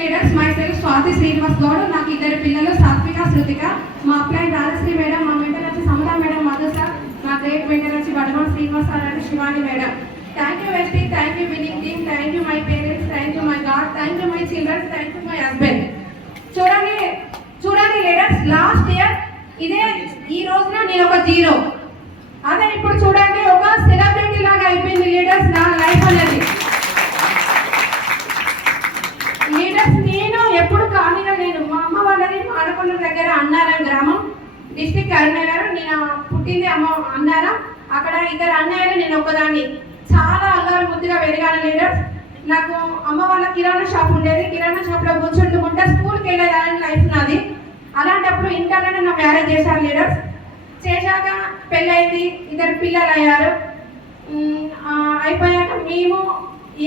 Leaders myself Swathi Srinivas Goud. నాకు ఇద్దరు పిల్లలు సాత్విక శృతిక. మా అప్లైన్ రాజశ్రీ మేడం, మా మెంటర్ వచ్చి సమతా మేడం, మధు సార్, మా గ్రేట్ మెంటర్ వచ్చి Vadama Srinivas sir and Shivani madam. Thank you Vestige, thank you winning team, thank you my parents, thank you my god, thank you my childrens, thank you my husband. చూడండి leaders, last year ఇదే ఈ రోజున నేను ఒక zero, అదే ఇప్పుడు చూడండి ఒక సెలబ్రిటీ లాగా అయిపోయింది లీడర్స్ నా లైఫ్ అనేది. లీడర్స్ నేను ఎప్పుడు ఖాళీగా లేను. మా అమ్మ వాళ్ళది మాడకొండ దగ్గర అన్నారం గ్రామం, డిస్ట్రిక్ట్ కరీంనగర్. నేను పుట్టింది అన్నారం. అక్కడ ఇద్దరు అన్నయ్యలు, నేను ఒకదాన్ని. చాలా అల్లారు ముద్దుగా పెరిగాను లీడర్స్. నాకు అమ్మ వాళ్ళ కిరాణా షాప్ ఉండేది. కిరాణా షాప్లో కూర్చుంటుంటే స్కూల్కి వెళ్ళేదాని లైఫ్ నాది. అలాంటప్పుడు ఇంటర్లోనే నా మ్యారేజ్ చేశాను లీడర్స్. చేశాక పెళ్ళైంది, ఇద్దరు పిల్లలు అయ్యారు. అయిపోయాక మేము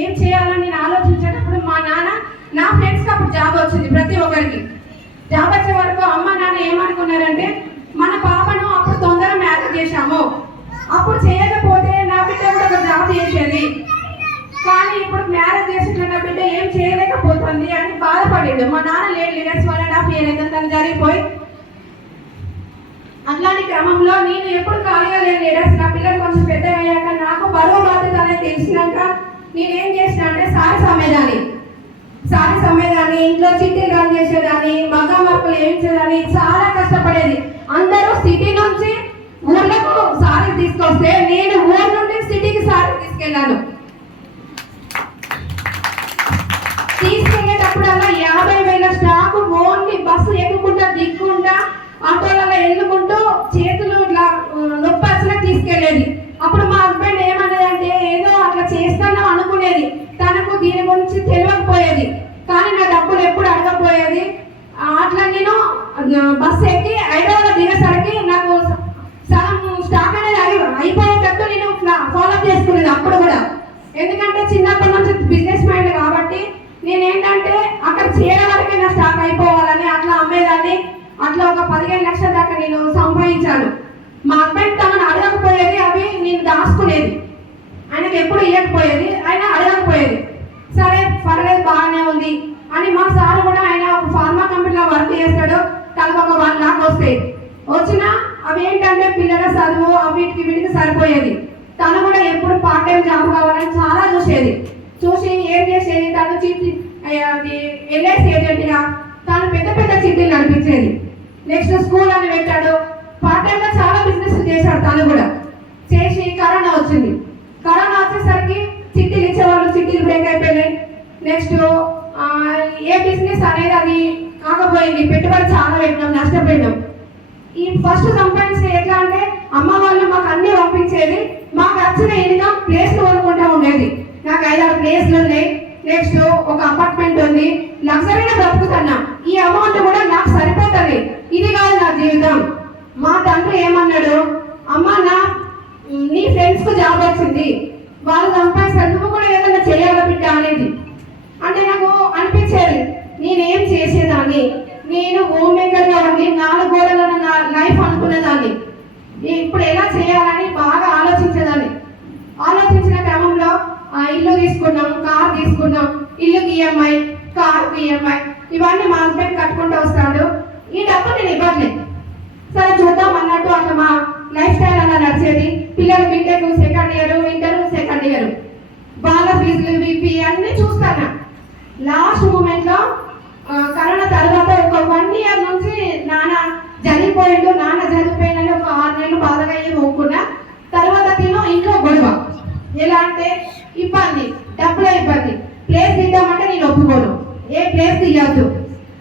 ఏం చేయాలని నేను ఆలోచించేటప్పుడు మా నాన్న, నా ఫ్రెండ్స్కి అప్పుడు జాబ్ వచ్చింది. ప్రతి ఒక్కరికి జాబ్ వచ్చే వరకు అమ్మ నాన్న ఏమనుకున్నారంటే, మన పాపను అప్పుడు తొందరగా మ్యారేజ్ చేశాము, అప్పుడు చేయకపోతే నా బిడ్డ కూడా ఒక జాబ్ చేసేది, కానీ ఇప్పుడు మ్యారేజ్ చేసిన నా బిడ్డ ఏం చేయలేకపోతుంది అని బాధపడేడు. మా నాన్న లేట్ లీడర్స్ 1.5 years అయితే తను జరిగిపోయి. అట్లాంటి క్రమంలో నేను ఎప్పుడు ఖాళీగా లేని లీడర్స్. నా పిల్లలు కొంచెం పెద్ద అయ్యాక నాకు బరువు బాధ్యత అనేది తెలిసినాక నేనేం చేసిన అంటే సారీ సమ్మేదాన్ని, ఇంట్లో చిట్టీలు రన్ చేసేదాన్ని, మగ్గ మార్పులు వేయించేదాన్ని, చాలా కష్టపడేది. అందరూ సిటీ నుంచి ఊర్లకు సారీ తీసుకొస్తే నేను ఊరు నుండి సిటీకి సారీ తీసుకెళ్ళాను. తీసుకెళ్ళేటప్పుడల్లా 50,000 స్టాక్ ఓన్లీ బస్సు ఎక్కుకుంటా దిక్కుంటా ఆటోలలో వెళ్ళుకుంటూ చేతులు ఇట్లా నొప్పి వచ్చినా తీసుకెళ్ళేది. అప్పుడు మా హస్బెండ్ ఏమన్నదంటే, ఏదో అట్లా చేస్తానో అనుకునేది, తనకు దీని గురించి తెలియకపోయేది, కానీ నా డబ్బులు ఎప్పుడు అడగకపోయేది. అట్లా నేను బస్సు ఎక్కి హైదరాబాద్ దిగేసరికి నాకు సగం స్టాక్ అనేది అయిపోయేటట్టు నేను ఫాలో చేసుకునేది అప్పుడు కూడా. ఎందుకంటే చిన్నప్పటి నుంచి బిజినెస్ మైండ్ కాబట్టి నేనేంటంటే అక్కడ చేరే వరకే నా స్టాక్ అయిపోవాలని అట్లా అమ్మేదాన్ని. అట్లా ఒక 15 లక్షల దాకా నేను సంపాదించాను. మా హస్బెండ్ తనను అడగకపోయేది, అవి నేను దాచుకునేది. ఆయనకు ఎప్పుడు ఇవ్వకపోయేది, ఆయన అడగకపోయేది. సరే పర్లేదు బాగానే ఉంది అని మా సార్ కూడా, ఆయన ఒక ఫార్మా కంపెనీలో వర్క్ చేస్తాడు, తనకు ఒక 1 lakh వస్తాయి. వచ్చినా అవి ఏంటంటే పిల్లల చదువు వీటికి సరిపోయేది. తను కూడా ఎప్పుడు పార్ట్ టైం జాబ్ కావాలని చాలా చూసి ఏం చేసేది, తను ఎల్ఐసి ఏజెంట్గా తను పెద్ద చిట్టీలు నడిపించేది. నెక్స్ట్ స్కూల్ అని పెట్టాడు. పార్ట్ టైంగా చాలా బిజినెస్ చేశాడు. తను కూడా చేసి కరోనా వచ్చింది. కరోనా వచ్చేసరికి చిట్టీలు ఇచ్చేవాళ్ళు, చిట్టీలు బ్రేక్ అయిపోయినాయి. నెక్స్ట్ ఏ బిజినెస్ అనేది అది కాకపోయింది. పెట్టుబడి చాలా పెట్టినాం, నష్టపోయినాం. ఈ ఫస్ట్ సంపాదించిన ఎట్లా అంటే, అమ్మ వాళ్ళు మాకు అన్ని పంపించేది. మాకు వచ్చిన ఇన్కమ్ ప్లేస్ కొనుక్కుంటూ ఉండేది. నాకు 5-6 ప్లేస్లు ఉన్నాయి. నెక్స్ట్ ఒక అపార్ట్మెంట్ ఉంది. లగ్జరీగా బ్రతుకుతున్నా. ఈ అమౌంట్ కూడా నాకు సరిపోతుంది. ఇది కాదు నా జీవితం. మా తండ్రి ఏమన్నాడు, అమ్మ నీ ఫ్రెండ్స్ కు జాబ్ వచ్చింది, వాళ్ళు సంపాదిస్తారు, నువ్వు కూడా ఏదైనా చేయాలి బిడ్డ అనేది. అంటే నాకు అనిపించేది, నేనేం చేసేదాన్ని, నేను హోమ్ మేకర్గా ఉండి 4 గోడల నా లైఫ్ అనుకునేదాన్ని. ఇప్పుడు ఎలా చేయాలని బాగా ఆలోచించేదాన్ని. ఆలోచించిన క్రమంలో ఇల్లు తీసుకున్నాం, కార్ తీసుకున్నాం. ఇల్లుకి ఈఎంఐ, కార్కి ఈఎంఐ, ఇవన్నీ మా హస్బెండ్ కట్టుకుంటూ వస్తాడు. ఈ డబ్బు నేను ఇవ్వట్లేదు. సరే చూద్దాం అన్నట్టు అట్లా మా లైఫ్ స్టైల్ అలా నడిచేది. పిల్లలు B Tech second year, inter second year, బాగా ఫీజులు విపి అన్నీ చూస్తాను. లాస్ట్ మూమెంట్లో కరోనా తర్వాత ఒక 1 year నుంచి నాన్న జరిగిపోయిందని ఒక 6 నెలలు బాధగా అయ్యి మొక్కున్నా. తర్వాత ఇంట్లో గొడవ. ఎలా అంటే ఇబ్బంది, డబ్బుల ఇబ్బంది. ప్లేస్ తీద్దామంటే నేను ఒప్పుకోను, ఏ ప్లేస్ తీయద్దు,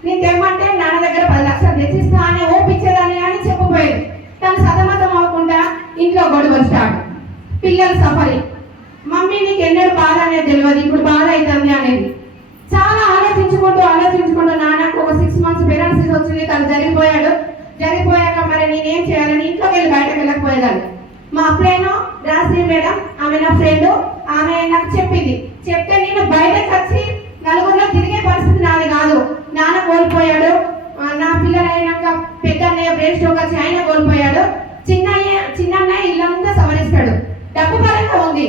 నేను తెమ్మంటే నాన్న దగ్గర 10 లక్షలు తెచ్చిస్తా అని ఓపించేదాన్ని అని చెప్పబోయేది. తను సతమతం అవ్వకుండా ఇంట్లో గొడవలు స్టార్ట్, పిల్లలు సఫరింగ్. మమ్మీ నీకు ఎన్నడూ బాధ అనేది తెలియదు, ఇప్పుడు బాధ అవుతుంది అనేది. చాలా ఆలోచించుకుంటూ నాన్నకు ఒక 6 months పెరాలసిస్ వచ్చింది. తను జరిగిపోయాక మరి నేనేం చేయాలని ఇంట్లోకి వెళ్ళి బయటకు వెళ్ళకపోయేదాన్ని. మా అప్లైన్ రాజశ్రీ మేడం, ఆమె నా ఫ్రెండ్, ఆమె నాకు చెప్తే నేను బయటకు వచ్చి నలుగురిలో తిరిగే పరిస్థితి నాది కాదు. నాన్న కోల్పోయాడు, నా పిల్లలు అయినాక పెద్ద అన్నయ్య బ్రెయిన్ స్ట్రోక్ వచ్చి ఆయన కోల్పోయాడు. చిన్నన్నయ్య ఇల్లంతా సవరిస్తాడు. డబ్బు పరంగా ఉంది,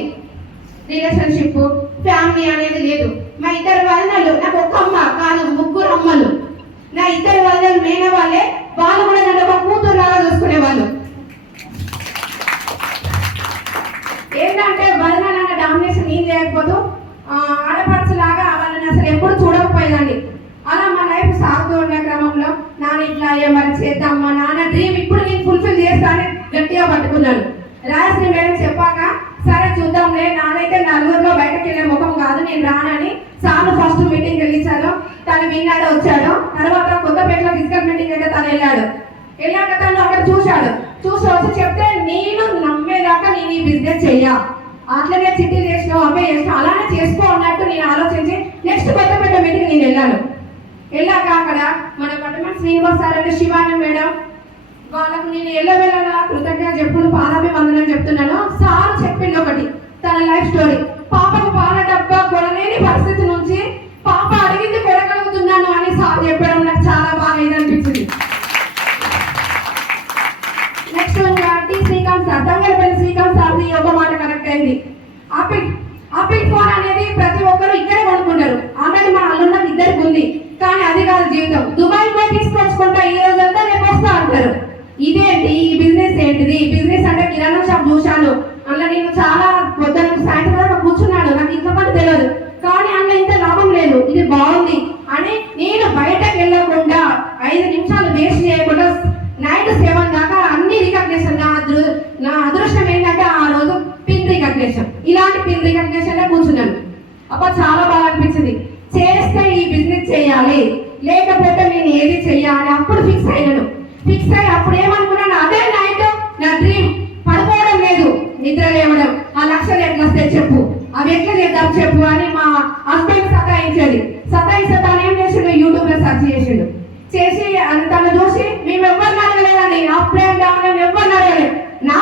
రిలేషన్షిప్ ఫ్యామిలీ అనేది లేదు. మా ఇద్దరు వదినలు, నాకు ఒక్క అమ్మ కాదు ఎప్పుడు చూడకపోయేదాన్ని. అలా మా లైఫ్ సాగుతూ ఉన్న క్రమంలో నాన్న ఇట్లా ఏమైనా చేద్దాం, మా నాన్న డ్రీమ్ ఇప్పుడు నేను ఫుల్ఫిల్ చేస్తానని గట్టిగా పట్టుకున్నాను. రాజశ్రీ మేడం చెప్పాక సరే చూద్దాంలే, నానైతే నలుగురిలో బయటకు వెళ్ళే ముఖం కాదు, నేను రానని సార్ ఫస్ట్ మీటింగ్ వెళ్ళించాను. తను విన్నాడు, వచ్చాడు. తర్వాత కొత్తపేటలో ఫిజికల్ మీటింగ్ అయితే తను వెళ్ళాక తను అక్కడ చూసి వచ్చి చెప్తే నేను నమ్మేదాకా నేను ఈ బిజినెస్ చెయ్యా, అట్లనే చిట్టీలు చేసినావు అవే చేసినావు అలానే చేసుకో అన్నట్టు నేను ఆలోచించి నెక్స్ట్ కొత్తపేట మీటింగ్ నేను వెళ్ళాక అక్కడ మన పట్టణ శ్రీనివాస్ సార్ అంటే శివానంద మేడం వాళ్ళకు నేను ఎల్లవేళలా కృతజ్ఞత చెప్పులు పాదాభివందనం చెప్తున్నాను. సార్ చెప్పింది ఒకటి తన లైఫ్ స్టోరీ. పాపకు పాల డబ్బా కొనలేని పరిస్థితి నుంచి పాప అడిగింది కొనగలుగుతున్నాను అని సార్ చెప్పడం నాకు చాలా బాగా ఇదనిపించింది. Next T Srikanth sir, Thangalapalli Srikanth సార్ది ఒక మాట కరెక్ట్ అయింది. ఆపిల్ ఫోన్ అనేది ప్రతి ఒక్కరు ఇక్కడే కొనుక్కుంటారు. ఆల్రెడీ మా అల్లున్నది ఇద్దరికి ఉంది, కానీ అది కాదు జీవితం. దుబాయ్ పోయి తీసుకొచ్చుకుంటా ఈ రోజంతా రేపు వస్తా అంటారు. ఇదేంటి ఈ బిజినెస్ ఏంటిది? ఈ బిజినెస్ అంటే కిరాణా షాప్ చూశాను, అందులో నేను చాలా పొద్దున సాయంత్రం వరకు కూర్చున్నాను, నాకు ఇంత పని తెలియదు, కానీ అందులో ఇంత లాభం లేదు, ఇది బాగుంది అని నేను బయటకు వెళ్ళకుండా 5 నిమిషాలు వేస్ట్ చేయకుండా నైట్ 7 దాకా అన్ని రికగ్నేషన్. నా అదృష్టం ఏంటంటే ఆ రోజు పిన్ రికగ్నేషన్, ఇలాంటి పిన్ రికగ్నేషన్ కూర్చున్నాను. అప్పుడు చాలా బాగా అనిపించింది. చేస్తే ఈ బిజినెస్ చేయాలి, లేకపోతే నేను ఏది చెయ్యాలి అప్పుడు ఫిక్స్ అయ్యి అప్పుడు ఏమనుకున్నాను, అదే నైట్ నా డ్రీమ్. పడుకోవడం లేదు, నిద్ర లేవడం. ఆ లక్షలు ఎట్లా వస్తాయి చెప్పు, అవి ఎట్లా చేద్దాం చెప్పు అని మా హస్బెండ్ సతాయిస్తే తను ఏం చేసిండు, యూట్యూబ్ లో సెర్చ్ చేసి తను చూసి మేము ఎవరిని అడగలేదండి, అప్పుడే ఎవరిని అడగలేదు. నా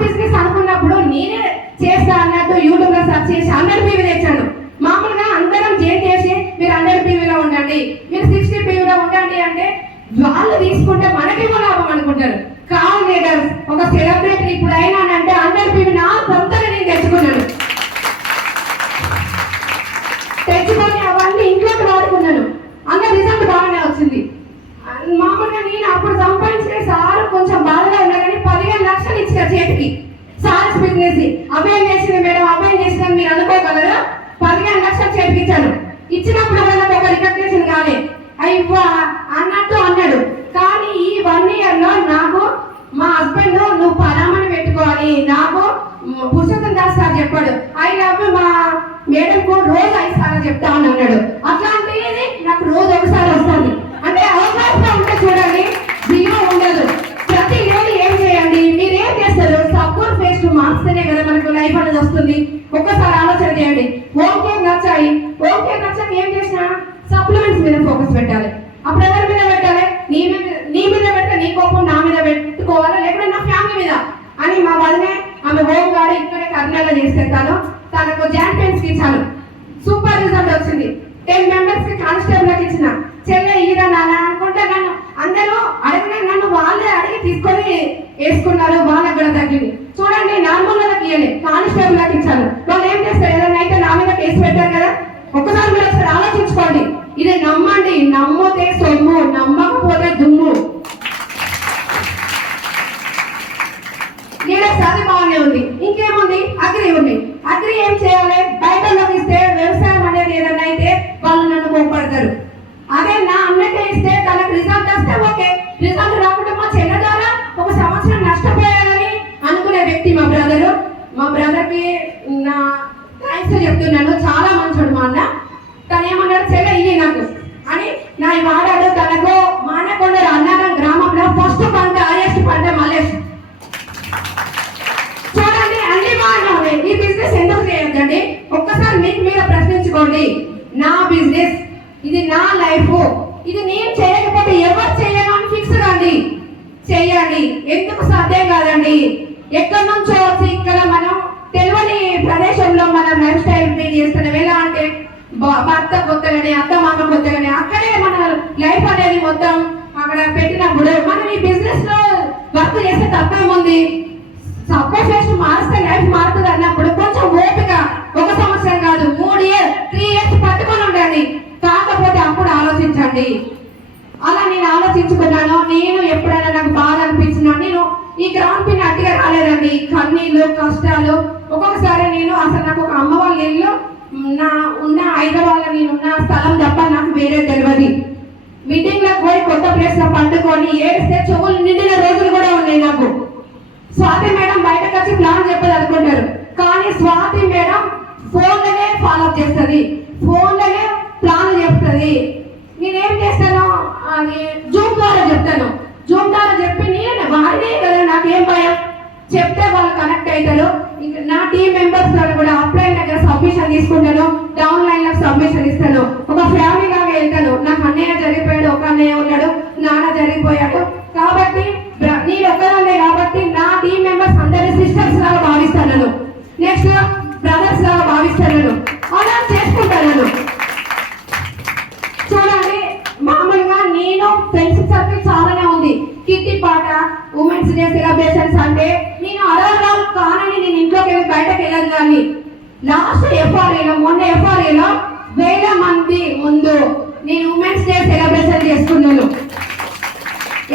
బిజినెస్ అనుకున్నప్పుడు నేనే చేస్తా అన్నట్టు యూట్యూబ్ లో సెర్చ్ చేసి 100 PV తెచ్చాను. మామూలుగా అందరం చేసి మీరు 100 PVలో ఉండండి, మీరు 60 PVలో ఉండండి అంటే వాళ్ళు తీసుకుంటే మనకేమో లాభం అనుకుంటారు. కాల్ లీడర్స్ ఒక సెలబ్రిటీ ఇప్పుడు అయినా అంటే 100 PV నా సొంతగా నేను తెచ్చుకొని అవన్నీ ఇంట్లోకి వాడుకున్నాను. అందరు రిజల్ట్ బాగానే వచ్చింది. మామూలుగా నేను అప్పుడు సంపాదించిన సార్ కొంచెం బాధగా ఉన్నా కానీ 15 లక్షలు ఇచ్చిన చేతికి సార్స్ బిజినెస్. అభయం చేసింది మేడం, అభయం చేసిందని మీరు అనుకోగలరు. 15 లక్షలు చేతికి ఇచ్చాను. ఇచ్చినప్పుడు వాళ్ళకి ఒక రికగ్నేషన్ కాలే అయ్యా అన్నట్టు అన్నాడు. కానీ ఈ 1 yearలో నాకు మా హస్బెండ్ నువ్వు పరామని పెట్టుకోవాలి, నాకు పురుషోత్తం దాస్ సార్ చెప్పాడు, ఐ లవ్ మా మేడంకు రోజు 5 సార్లు చెప్తా అని అన్నాడు. అట్లాంటిది నాకు రోజు ఒకసారి వస్తుంది అంటే అవకాశం ఉంటే చూడండి, జీవో ఉండదు. ప్రతి రోజు ఏం చేయండి, మీరు ఏం చేస్తారు, సపోర్ట్ ఫేస్ మార్క్స్తేనే కదా మనకు లైఫ్ అనేది వస్తుంది. ఒక్కసారి ఆలోచన చేయండి. ఓకే నచ్చాక ఏం చేసినా సప్లిమెంట్స్ మీద ఫోకస్ పెట్టాలి. అప్పుడు ఎవరి మీద పెట్టాలి, నీ మీద పెట్టే నీ కోపం నా మీద పెట్టుకోవాలా, లేకపోతే నా ఫ్యామిలీ మీద అని మా వదినే ఆమె హోమ్ గార్డ్ ఇక్కడే కర్నూలులో చేసేస్తాను. తనకు జాయింట్ పెయిన్స్ కి ఇచ్చాను, సూపర్ రిజల్ట్ వచ్చింది. 10 members కి కానిస్టేబుల్ ఇచ్చిన. చెల్లె ఇరా నాన్న అనుకుంటే నన్ను అందరూ నన్ను వాళ్ళే అడిగి తీసుకొని వేసుకున్నారు, వాళ్ళకి కూడా తగ్గింది. చూడండి, నార్మల్ వాళ్ళకి ఇవ్వలే, కానిస్టేబుల్ కి ఇచ్చాను. వాళ్ళు ఏం చేస్తారు, ఏదైనా అయితే నా మీద కేసు పెట్టారు కదా. ఒక్కసారి మీరు ఒకసారి ఆలోచించుకోండి. ఇది నమ్మండి, నమ్మితే సొమ్ము, నమ్మకపోతే దుమ్ము. అది బాగానే ఉంది. ఇంకేముంది, అగ్రి ఉంది. అగ్రి ఏం చేయాలి, బయటలోకి ఇస్తే వ్యవసాయం అనేది ఏదైనా అయితే వాళ్ళు నన్ను కోపడతారు. అదే నా అన్నకే ఇస్తే తనకు రిజల్ట్ వస్తే ఓకే, రిజల్ట్ రాకుండా మా చెల్ల ద్వారా 1 సంవత్సరం నష్టపోయాలని అనుకునే వ్యక్తి మా బ్రదర్కి నా థ్యాంక్స్ చెప్తున్నాను. చాలా మంచోడు మా అన్న. తను ఏమన్నాడు, చెల్ల ఇది నాకు అని నా వాడాడు. తనకు మానకొండ అన్నారం గ్రామంలో ఫస్ట్ పంట, హైయెస్ట్ పంట మల్లేష్. చూడండి, అన్ని బాగా ఉన్నాయి. ఈ బిజినెస్ ఎందుకు చేయొద్దండి? ఒక్కసారి మీకు మీద ప్రశ్నించుకోండి. నా బిజినెస్, ఇది నా లైఫ్, ఇది నేను చేయకపోతే ఎవరు చేయను అని ఫిక్స్ కాండి, చెయ్యండి. ఎందుకు సాధ్యం కాదండి. ఎక్కడి నుంచో వచ్చి ఇక్కడ మనం తెలియని ప్రదేశంలో మనం లైఫ్ స్టైల్ లీడ్ చేస్తున్నాం. ఎలా అంటే భర్త కొత్తగానే, అత్త మామ కొత్తగానే, అక్కడే మన లైఫ్ అనేది మొత్తం అక్కడ పెట్టినప్పుడు మనం ఈ బిజినెస్ లో వర్క్ చేస్తే తప్పేముంది. సపోజ్ చేసి మారిస్తే లైఫ్ మారుతుంది అన్నప్పుడు కొంచెం ఓపిక, 1 సంవత్సరం కాదు 3 years 3 years పట్టుకొని ఉండండి. కాకపోతే అప్పుడు ఆలోచించండి. అలా నేను ఆలోచించుకున్నాను. నేను ఎప్పుడైనా నాకు బాధ అనిపించినా నేను ఈ గ్రౌండ్ పిన్ అట్టిగా రాలేదండి. కన్నీళ్ళు, కష్టాలు. ఒక్కొక్కసారి నేను అసలు నాకు ఒక అమ్మ వాళ్ళ ఇల్లు నా ఉన్న హైదరాబాద్ నేనున్న స్థలం తప్ప నాకు వేరే తెలియదు. మీటింగ్ లకు పోయి కొత్త ప్లేస్ లో పండుకొని ఏడిస్తే చెవులు నిండిన రోజులు కూడా ఉన్నాయి నాకు. స్వాతి మేడం బయటకు వచ్చి ప్లాన్ చెప్పదు అనుకుంటారు, కానీ స్వాతి మేడం ఫోన్లనే ఫాలో చేస్తుంది, ఫోన్లనే ప్లాన్ చెప్తుంది. నేనేం చేస్తాను, అది జూమ్ ద్వారా చెప్తాను. జూమ్ ద్వారా చెప్పి నేను వాడినే కదా, నాకేం భయం, చెప్తే వాళ్ళు కనెక్ట్ అవుతారు. నా టీం మెంబర్స్ కూడా అప్లైన్ దగ్గర సబ్మిషన్ తీసుకుంటాను, డౌన్ లైన్ లో సబ్మిషన్ ఇస్తాను. ఒక ఫ్యామిలీ లాగా వెళ్తాను. నాకు అన్నయ్య జరిగిపోయాడు, ఒక అన్నయ్య ఉన్నాడు, నాన్న జరిగిపోయాడు. కాబట్టి నేను ఒక్కదాన్నే కాబట్టి నా టీం మెంబర్స్ అందరి సిస్టర్స్ లాగా భావిస్తాను, నెక్స్ట్ బ్రదర్స్ లాగా భావిస్తాను, అలా చేసుకుంటాను. చూడండి, మామూలుగా నేను ఫ్రెండ్స్ సర్కిల్ చాలానే ఉంది. కిట్టి పాట, ఉమెన్స్ డే సెలబ్రేషన్స్ అంటే నేను అడగరాలు కానని నేను ఇంట్లోకి వెళ్ళి బయటకు వెళ్ళదు. కానీ లాస్ట్ ఎఫ్ఆర్ఏలో, మొన్న ఎఫ్ఆర్ఏలో 1000 మంది ముందు నేను ఉమెన్స్ డే సెలబ్రేషన్ చేసుకున్నాను.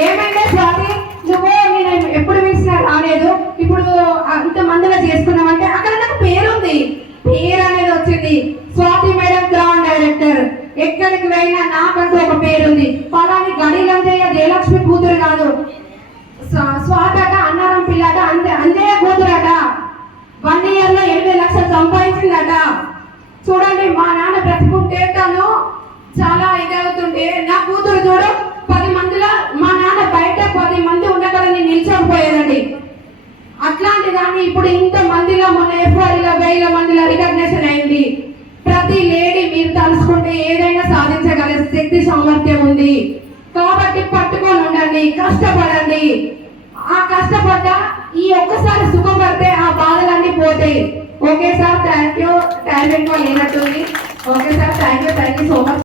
ఏమైందే స్వాతి, నువ్వు నేను ఎప్పుడు పిలిచినా రాలేదు, ఇప్పుడు అంత మందిలో చేసుకున్నామంటే అక్కడ నాకు పేరుంది, పేరు అనేది వచ్చింది. స్వాతి మేడం గ్రాండ్ డైరెక్టర్, ఎక్కడికి వెళ్ళినా నాకంటూ ఒక పేరుంది. పలాని గడిలంజయ్య జయలక్ష్మి కూతురు కాదు, స్వాతట అన్నారం పిల్లట, అంజయ్య కూతురట, 1 year లో 8 లక్షలు సంపాదించిందట. చూడండి, మా నాన్న బ్రతుకుంటే తను చాలా ఇదవుతుంటే నా కూతురు చూడు 10 మందిలో, మా నాన్న బయట 10 మంది ఉండగల నేను నిల్చోకపోయేదండి. అట్లాంటి దాన్ని ఇప్పుడు ఇంత మందిలో, మొన్న ఎఫ్ఆర్లో 1000 మందిలో రికగ్నేషన్ అయింది. ప్రతి లేడీ మీరు తలుసుకుంటే ఏదైనా సాధించగల శక్తి సామర్థ్యం ఉంది. కాబట్టి పట్టుకొని ఉండండి, కష్టపడండి. ఆ కష్టపడ్డ ఈ ఒక్కసారి సుఖపడితే ఆ బాధలన్నీ పోతాయి. Okay sir, thank you. Time ఎక్కువ లేనట్టుంది. Okay sir, thank you so much.